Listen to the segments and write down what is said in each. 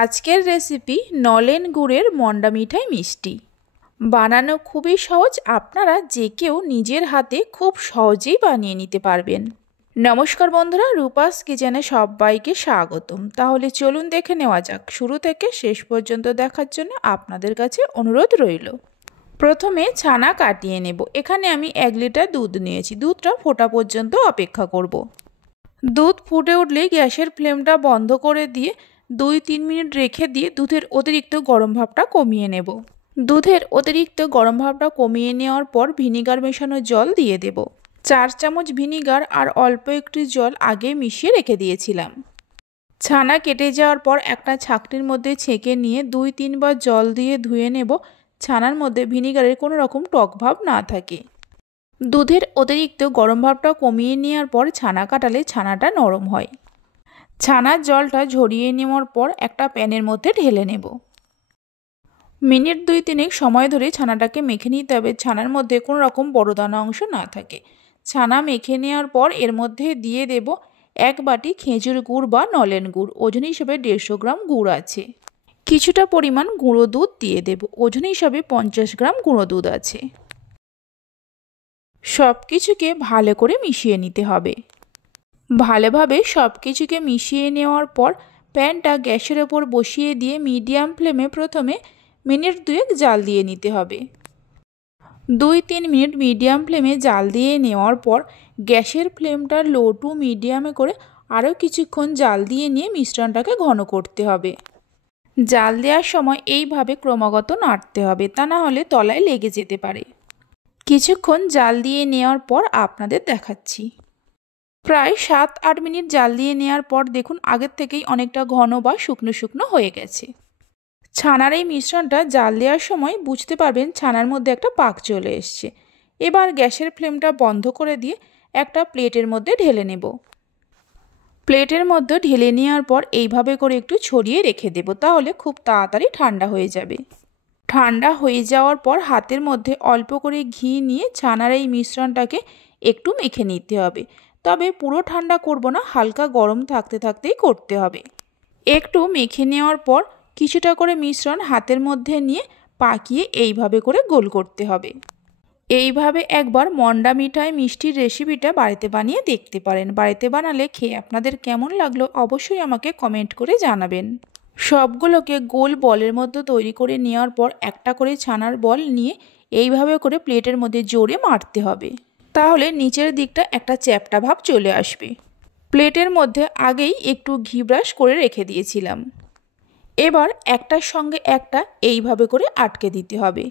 আজকের রেসিপি নলেন গুড়ের মন্ডা মিঠাই মিষ্টি। বানানো খুবই সহজ, আপনারা যে কেউ নিজের হাতে খুব সহজেই বানিয়ে নিতে পারবেন। নমস্কার বন্ধুরা, রূপাস কিচেনে সবাইকে স্বাগতম। তাহলে চলুন দেখে নেওয়া যাক। শুরু থেকে শেষ পর্যন্ত দেখার জন্য আপনাদের কাছে অনুরোধ রইল। প্রথমে ছানা কাটিয়ে নেব। এখানে আমি 1 লিটার দুধ নিয়েছি। দুধটা ফোটা পর্যন্ত অপেক্ষা করব। দুধ ফুটে উঠলেই গ্যাসের ফ্লেমটা বন্ধ করে দিয়ে 2-3 মিনিট রেখে দিয়ে দুধের অতিরিক্ত গরম ভাবটা কমিয়ে নেব। দুধের অতিরিক্ত গরম ভাবটা কমিয়ে নেওয়ার পর ভিনিগার মেশানো জল দিয়ে দেব। 4 চামচ ভিনিগার আর অল্প একটু জল আগে মিশিয়ে রেখে দিয়েছিলাম। ছানা কেটে যাওয়ার পর একটা ছাঁকনির মধ্যে ছেঁকে নিয়ে 2-3 বার জল দিয়ে ধুয়ে নেব, ছানার মধ্যে ভিনিগারের কোনো রকম টক ভাব না থাকে। দুধের অতিরিক্ত গরম ভাবটা কমিয়ে নেওয়ার পর ছানা কাটালে ছানাটা নরম হয়। ছানার জলটা ঝরিয়ে নেওয়ার পর একটা প্যানের মধ্যে ঢেলে নেব। মিনিট 2-3 সময় ধরে ছানাটাকে মেখে নিতে হবে, ছানার মধ্যে কোনো রকম বড় দানা অংশ না থাকে। ছানা মেখে নেওয়ার পর এর মধ্যে দিয়ে দেব 1 বাটি খেজুর গুড় বা নলেন গুড়। ওজন হিসেবে 150 গ্রাম গুড় আছে। কিছুটা পরিমাণ গুঁড়ো দুধ দিয়ে দেব। ওজন হিসাবে 50 গ্রাম গুঁড়ো দুধ আছে। সব কিছুকে ভালো করে মিশিয়ে নিতে হবে। ভালোভাবে সব কিছুকে মিশিয়ে নেওয়ার পর প্যানটা গ্যাসের ওপর বসিয়ে দিয়ে মিডিয়াম ফ্লেমে প্রথমে মিনিট 2 জাল দিয়ে নিতে হবে। 2-3 মিনিট মিডিয়াম ফ্লেমে জাল দিয়ে নেওয়ার পর গ্যাসের ফ্লেমটা লো টু মিডিয়ামে করে আরও কিছুক্ষণ জাল দিয়ে নিয়ে মিশ্রণটাকে ঘন করতে হবে। জাল দেওয়ার সময় এইভাবে ক্রমাগত নাড়তে হবে, তা না হলে তলায় লেগে যেতে পারে। কিছুক্ষণ জাল দিয়ে নেওয়ার পর আপনাদের দেখাচ্ছি। প্রায় 7-8 মিনিট জাল দিয়ে নেওয়ার পর দেখুন আগের থেকেই অনেকটা ঘন বা শুকনো শুকনো হয়ে গেছে। ছানার এই মিশ্রণটা জাল দেওয়ার সময় বুঝতে পারবেন ছানার মধ্যে একটা পাক চলে এসছে। এবার গ্যাসের ফ্লেমটা বন্ধ করে দিয়ে একটা প্লেটের মধ্যে ঢেলে নেব। প্লেটের মধ্যে ঢেলে নেওয়ার পর এইভাবে করে একটু ছড়িয়ে রেখে দেব, তাহলে খুব তাড়াতাড়ি ঠান্ডা হয়ে যাবে। ঠান্ডা হয়ে যাওয়ার পর হাতের মধ্যে অল্প করে ঘি নিয়ে ছানার এই মিশ্রণটাকে একটু মেখে নিতে হবে। তবে পুরো ঠান্ডা করব না, হালকা গরম থাকতে থাকতেই করতে হবে। একটু মেখে নেওয়ার পর কিছুটা করে মিশ্রণ হাতের মধ্যে নিয়ে পাকিয়ে এইভাবে করে গোল করতে হবে। এইভাবে একবার মন্ডা মিঠাই মিষ্টির রেসিপিটা বাড়িতে বানিয়ে দেখতে পারেন। বাড়িতে বানালে খেয়ে আপনাদের কেমন লাগলো অবশ্যই আমাকে কমেন্ট করে জানাবেন। সবগুলোকে গোল বলের মধ্যে তৈরি করে নেওয়ার পর একটা করে ছানার বল নিয়ে এইভাবে করে প্লেটের মধ্যে জোরে মারতে হবে, তাহলে নিচের দিকটা একটা চ্যাপ্টা ভাব চলে আসবে। প্লেটের মধ্যে আগেই একটু ঘি ব্রাশ করে রেখে দিয়েছিলাম। এবার একটার সঙ্গে একটা এইভাবে করে আটকে দিতে হবে।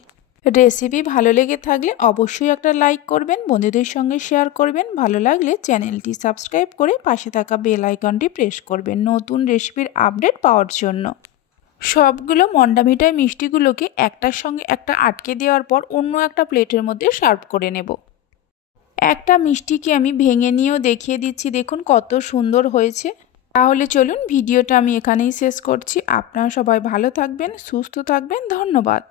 রেসিপি ভালো লেগে থাকলে অবশ্যই একটা লাইক করবেন, বন্ধুদের সঙ্গে শেয়ার করবেন। ভালো লাগলে চ্যানেলটি সাবস্ক্রাইব করে পাশে থাকা বেল আইকনটি প্রেস করবেন নতুন রেসিপির আপডেট পাওয়ার জন্য। সবগুলো মন্ডা মিঠাই মিষ্টিগুলোকে একটার সঙ্গে একটা আটকে দেওয়ার পর অন্য একটা প্লেটের মধ্যে সার্ভ করে নেব। একটা মিষ্টিকে আমি ভেঙে নিয়েও দেখিয়ে দিচ্ছি, দেখুন কত সুন্দর হয়েছে। তাহলে চলুন ভিডিওটা আমি এখানেই শেষ করছি। আপনারা সবাই ভালো থাকবেন, সুস্থ থাকবেন। ধন্যবাদ।